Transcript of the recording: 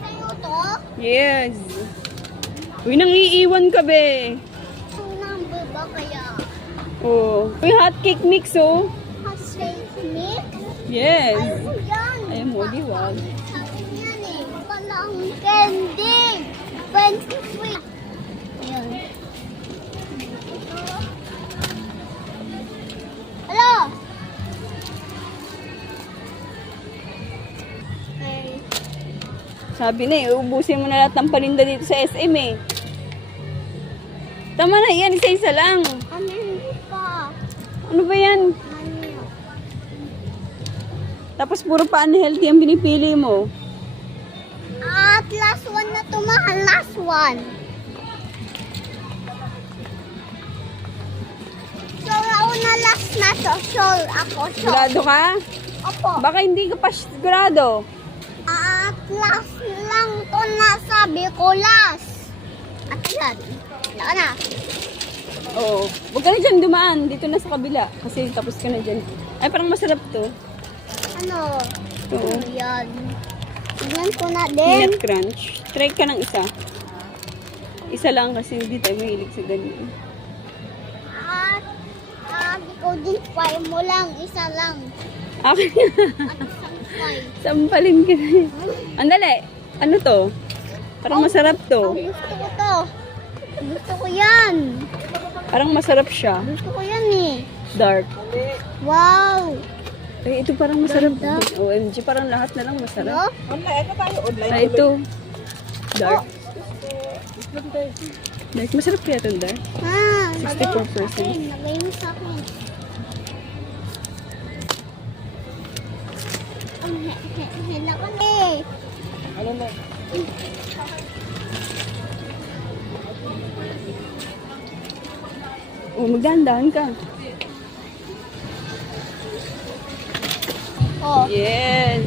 Sa'yo to? Yes. Uy, nang iiwan ka, be. Ang number ba kaya? Oh. Uy, hot cake mix, oh. Hot shake mix? Yes. Ayaw ko yan. Ayaw mo, di wag. Sabi niya eh. Walang candy. 23. Ayan. Hello? Okay. Sabi na eh, ubusin mo na lahat ng paninda dito sa SM eh. Tama na yan, isa-isa lang. Ano hindi pa? Ano ba yan? Ano? Tapos puro pa unhealthy ang pinipili mo. At last one na to, mahal. Last one. Sure ako na last na to. Sure ako, sure. Sigurado ka? Opo. Baka hindi ka pa sigurado. At last lang to nasabi ko last. At yan. Saka na. Oo. Huwag ka na dyan dumaan. Dito na sa kabila. Kasi tapos ka na dyan. Ay, parang masarap to. Ano? Oo. Yan. Tignan ko na din. Peanut crunch. Try ka ng isa. Isa lang kasi hindi tayo mahilig sa ganito. At ikaw din, try mo lang. Isa lang. Akin At isang try. sampalin ka na. Andali. Ano to? Parang masarap to. Gusto ko to. Gusto ko yan. Parang masarap siya. Gusto ko yan eh. Dark. Wow. Eh, ito parang masarap. Ganda. OMG, parang lahat na lang masarap. No? Ah, ito. Dark. Dark. Masarap kaya itong dark. Ah, 64%. Lagay mo sa akin. Ang hela ko na eh. Ano ba? Oh, magdahan-dahan ka. Oh. Yes.